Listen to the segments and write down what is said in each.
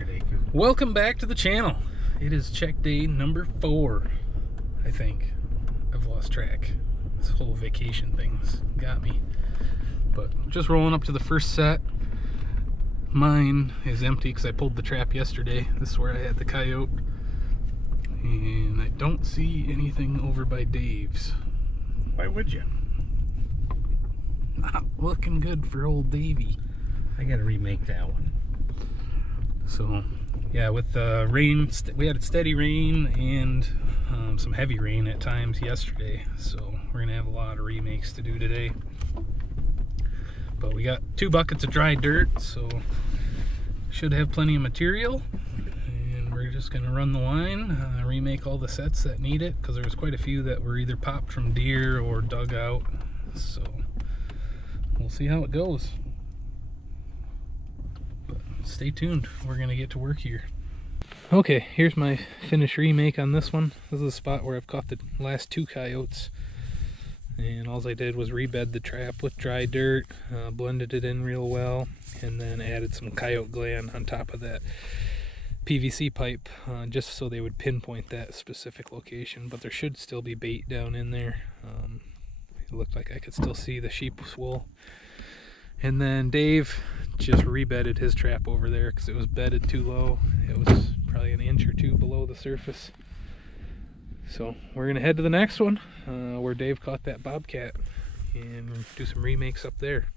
yesterday. Welcome back to the channel. It is check day number 4, I think. I've lost track. This whole vacation thing's got me. But just rolling up to the first set. Mine is empty because I pulled the trap yesterday. This is where I had the Coyote. And I don't see anything over by Dave's. Why would you? Not looking good for old Davey. I gotta remake that one. So yeah, with the rain, we had steady rain and some heavy rain at times yesterday, so we're gonna have a lot of remakes to do today. But we got 2 buckets of dry dirt, so should have plenty of material, and we're just gonna run the line, remake all the sets that need it, because there was quite a few that were either popped from deer or dug out. So we'll see how it goes. Stay tuned, we're gonna get to work here. Okay, here's my finished remake on this one. This is the spot where I've caught the last 2 coyotes, and all I did was rebed the trap with dry dirt, blended it in real well, and then added some coyote gland on top of that PVC pipe, just so they would pinpoint that specific location. But there should still be bait down in there. It looked like I could still see the sheep's wool. And then Dave just rebedded his trap over there because it was bedded too low. It was probably an inch or 2 below the surface. So we're gonna head to the next one, where Dave caught that bobcat, and do some remakes up there.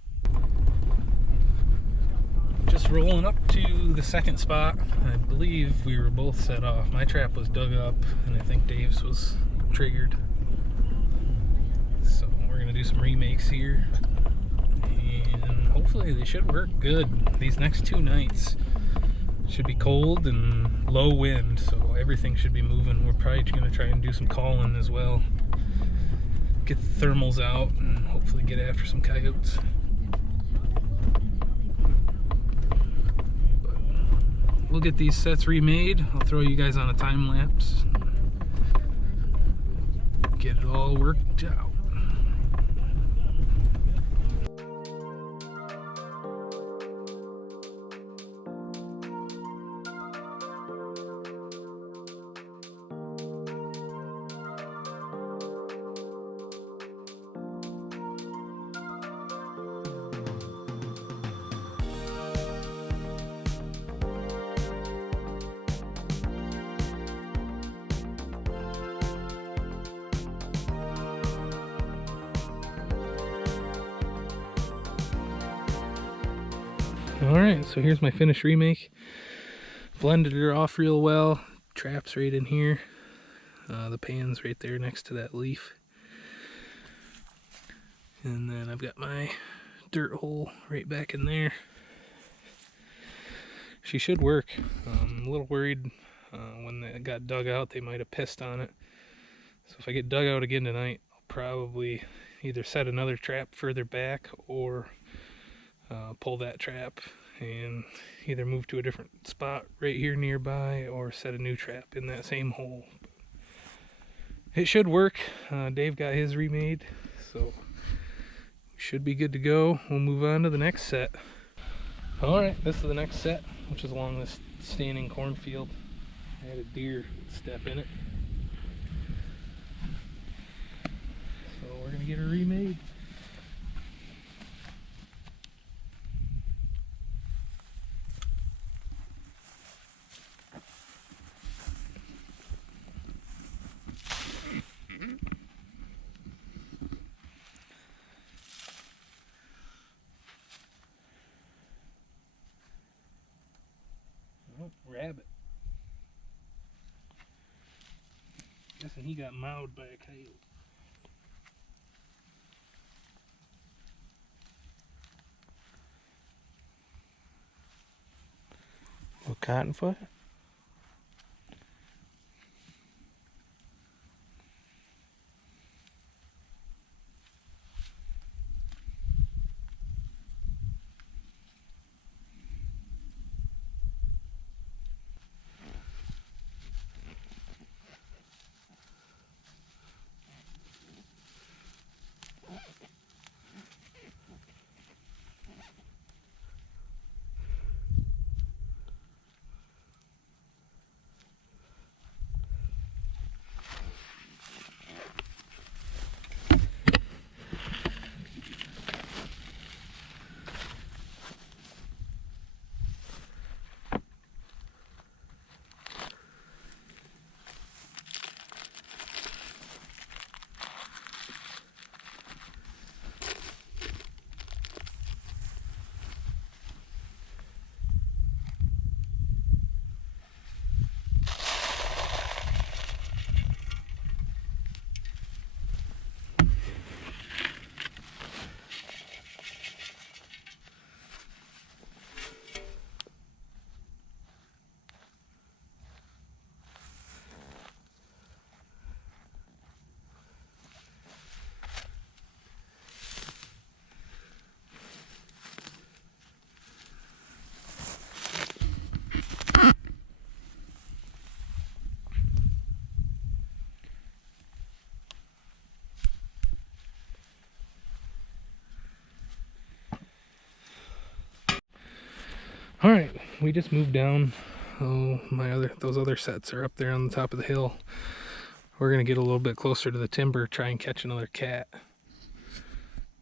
Just rolling up to the second spot. I believe we were both set off. My trap was dug up, and I think Dave's was triggered. So we're gonna do some remakes here. And hopefully they should work good. These next 2 nights should be cold and low wind, so everything should be moving. We're probably going to try and do some calling as well. Get the thermals out and hopefully get after some coyotes. But we'll get these sets remade. I'll throw you guys on a time lapse. Get it all worked out. Alright, so here's my finished remake. Blended her off real well. Traps right in here. The pan's right there next to that leaf. And then I've got my dirt hole right back in there. She should work. I'm a little worried when that got dug out, they might have pissed on it. So if I get dug out again tonight, I'll probably either set another trap further back or pull that trap and either move to a different spot right here nearby or set a new trap in that same hole. It should work. Dave got his remade, so we should be good to go. We'll move on to the next set. Alright, this is the next set, which is along this standing cornfield. I had a deer step in it, so we're gonna get her remade. Rabbit. Guessing he got mauled by a coyote. Little cottonfoot? All right, we just moved down. Oh, those other sets are up there on the top of the hill. We're gonna get a little bit closer to the timber, try and catch another cat.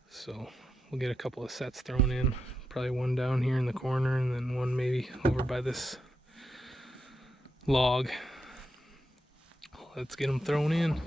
So we'll get a couple of sets thrown in. Probably one down here in the corner and then one maybe over by this log. Let's get them thrown in.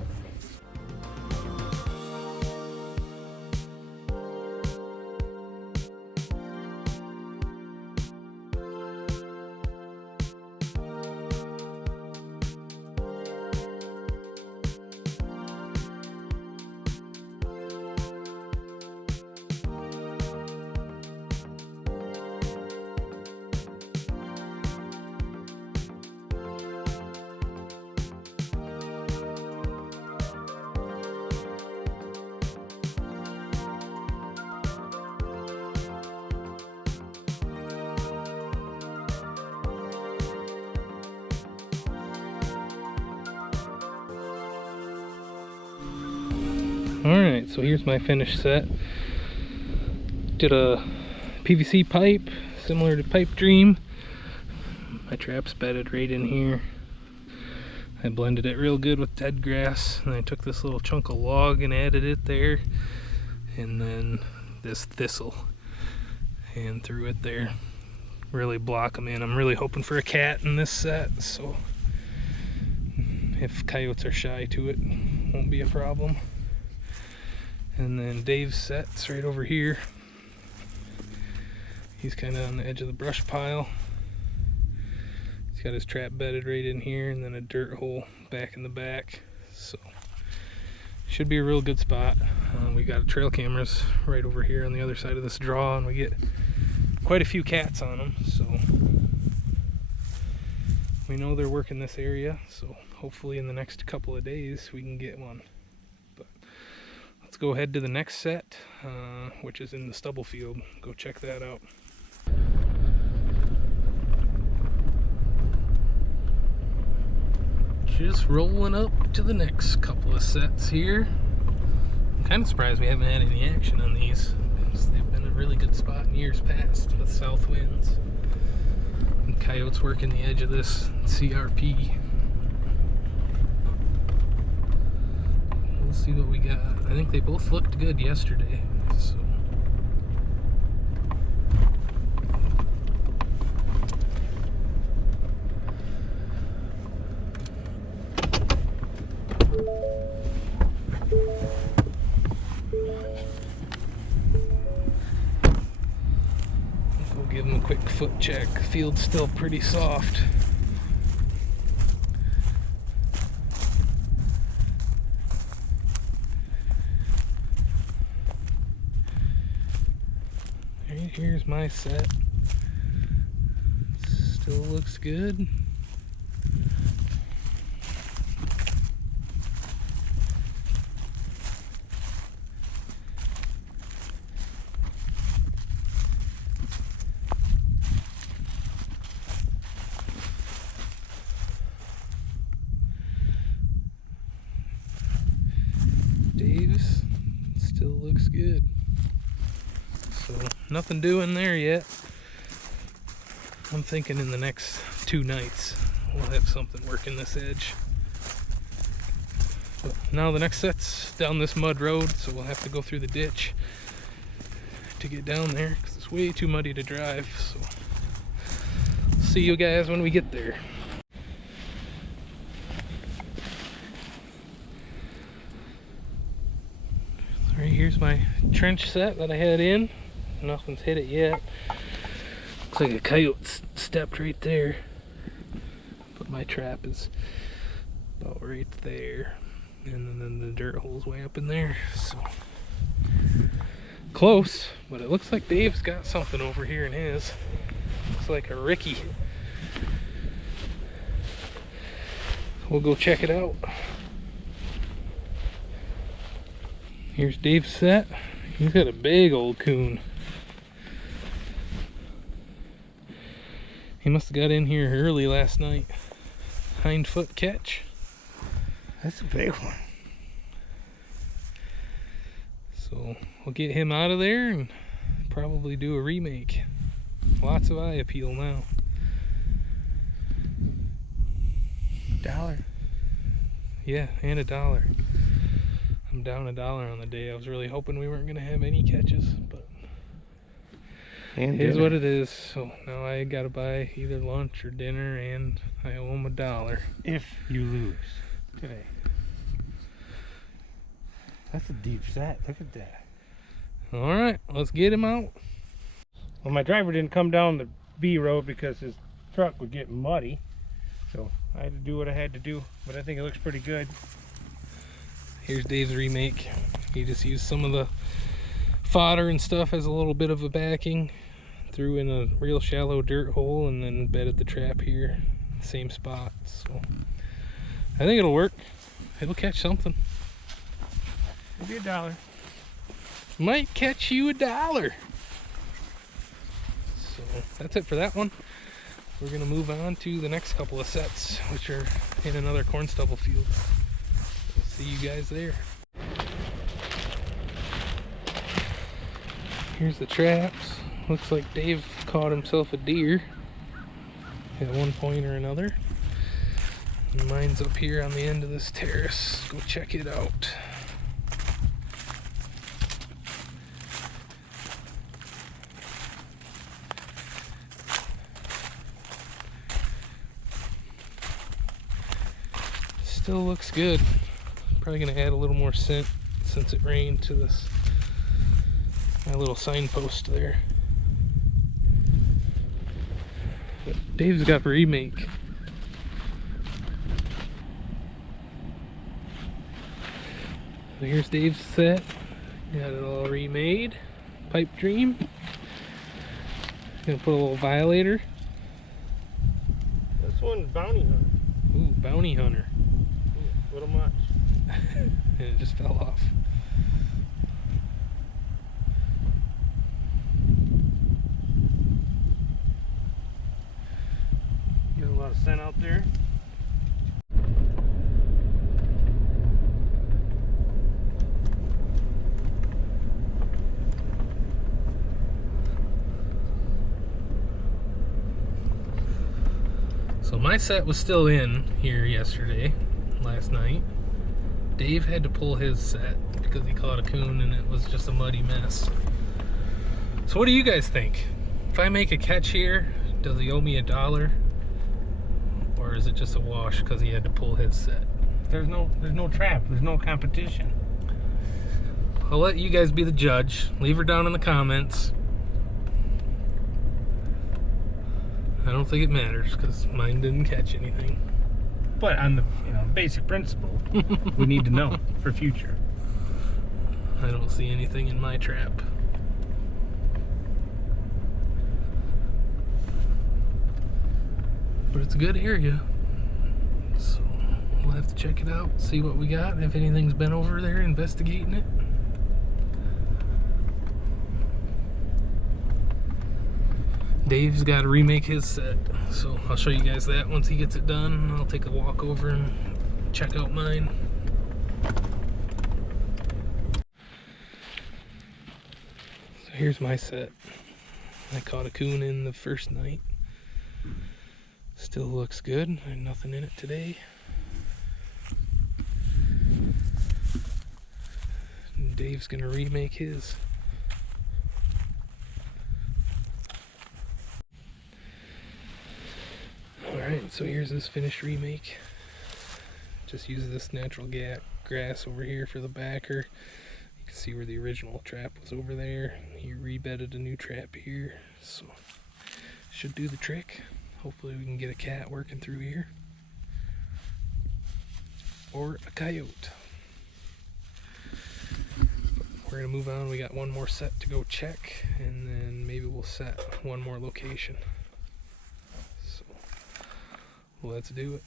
Alright, so here's my finished set. Did a PVC pipe, similar to Pipe Dream. My trap's bedded right in here. I blended it real good with dead grass, and I took this little chunk of log and added it there, and then this thistle, and threw it there. Really block them in. I'm really hoping for a cat in this set, so if coyotes are shy to it, won't be a problem. And then Dave's set's right over here. He's kind of on the edge of the brush pile. He's got his trap bedded right in here, and then a dirt hole back in the back. So should be a real good spot. We got trail cameras right over here on the other side of this draw, and we get quite a few cats on them. So we know they're working this area. So hopefully in the next couple of days we can get one. Let's go ahead to the next set, which is in the stubble field. Go check that out. Just rolling up to the next couple of sets here. I'm kind of surprised we haven't had any action on these, because they've been a really good spot in years past with south winds. And coyotes working the edge of this CRP. See what we got. I think they both looked good yesterday, so we'll give them a quick foot check. The field's still pretty soft. Here's my set. Still looks good. Dave's still looks good. So nothing doing there yet. I'm thinking in the next 2 nights we'll have something working this edge. But now the next set's down this mud road, so we'll have to go through the ditch to get down there because it's way too muddy to drive. So see you guys when we get there. So right here's my trench set that I had in. Nothing's hit it yet. Looks like a coyote stepped right there, but my trap is about right there, and then the dirt hole's way up in there, so close. But it looks like Dave's got something over here in his. Looks like a Ricky. We'll go check it out. Here's Dave's set. He's got a big old coon. He must have got in here early last night. Hind foot catch. That's a big one. So we'll get him out of there and probably do a remake. Lots of eye appeal now. $1. Yeah, and $1. I'm down $1 on the day. I was really hoping we weren't gonna have any catches, but And here's dinner. what it is. So now I gotta buy either lunch or dinner, and I owe him $1. If you lose today. That's a deep set. Look at that. All right, let's get him out. Well, my driver didn't come down the B road because his truck would get muddy. So I had to do what I had to do. But I think it looks pretty good. Here's Dave's remake. He just used some of the fodder and stuff as a little bit of a backing. Threw in a real shallow dirt hole and then bedded the trap here. Same spot. So I think it'll work. It'll catch something. Maybe $1. Might catch you $1. So that's it for that one. We're gonna move on to the next couple of sets, which are in another corn stubble field. See you guys there. Here's the traps. Looks like Dave caught himself a deer at one point or another. And mine's up here on the end of this terrace. Go check it out. Still looks good. Probably gonna add a little more scent since it rained to this, my little signpost there. But Dave's got a remake. So here's Dave's set. Got it all remade. Pipe dream. Gonna put a little violator. This one's bounty hunter. Ooh, bounty hunter. A little much. And it just fell off. Get a lot of scent out there. So my set was still in here last night. Dave had to pull his set because he caught a coon and it was just a muddy mess. So what do you guys think? If I make a catch here, does he owe me $1? Or is it just a wash because he had to pull his set? There's no trap. There's no competition. I'll let you guys be the judge. Leave her down in the comments. I don't think it matters because mine didn't catch anything. But on the basic principle, we need to know for future. I don't see anything in my trap. But it's a good area. So we'll have to check it out, see what we got, if anything's been over there investigating it. Dave's got to remake his set, so I'll show you guys that once he gets it done. I'll take a walk over and check out mine. So here's my set. I caught a coon in the first night. Still looks good. I had nothing in it today. And Dave's gonna remake his. Alright, so here's this finished remake. Just use this natural grass over here for the backer. You can see where the original trap was over there. He rebedded a new trap here, so should do the trick. Hopefully we can get a cat working through here. Or a coyote. We're gonna move on. We got one more set to go check, and then maybe we'll set one more location. So let's do it.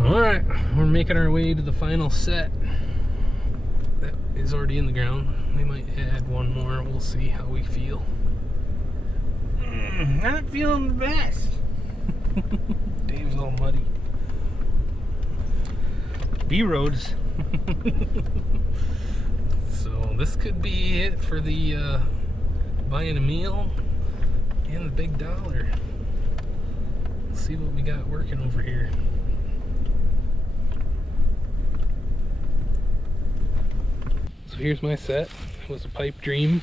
Alright, we're making our way to the final set. That is already in the ground. We might add one more. We'll see how we feel. Not feeling the best. Dave's all muddy. B roads. So this could be it for the buying a meal and the big dollar. Let's see what we got working over here. So here's my set. It was a pipe dream.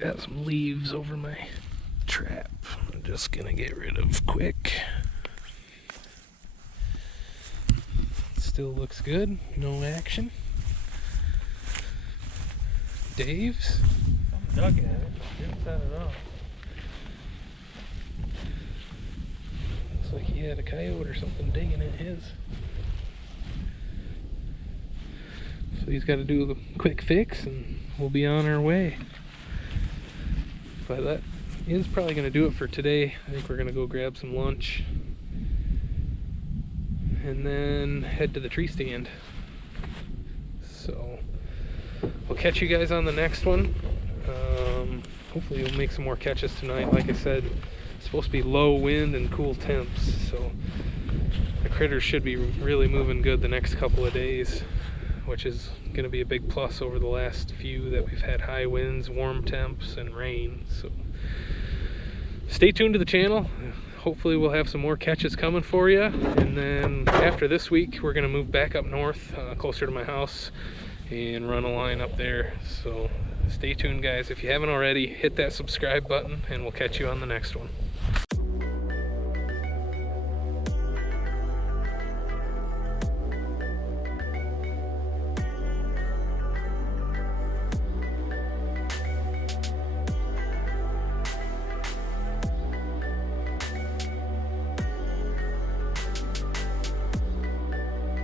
Got some leaves over my trap. I'm just gonna get rid of quick. Still looks good. No action. Dave's. I'm ducking at it. Didn't set it off. Looks like he had a coyote or something digging at his. So he's got to do a quick fix and we'll be on our way. But that is probably going to do it for today. I think we're going to go grab some lunch and then head to the tree stand. So we'll catch you guys on the next one. Hopefully we'll make some more catches tonight. Like I said, it's supposed to be low wind and cool temps, so the critters should be really moving good the next couple of days, which is going to be a big plus over the last few that we've had high winds, warm temps, and rain. So stay tuned to the channel. Hopefully we'll have some more catches coming for you, and then after this week we're going to move back up north, closer to my house, and run a line up there. So stay tuned, guys. If you haven't already, hit that subscribe button and we'll catch you on the next one.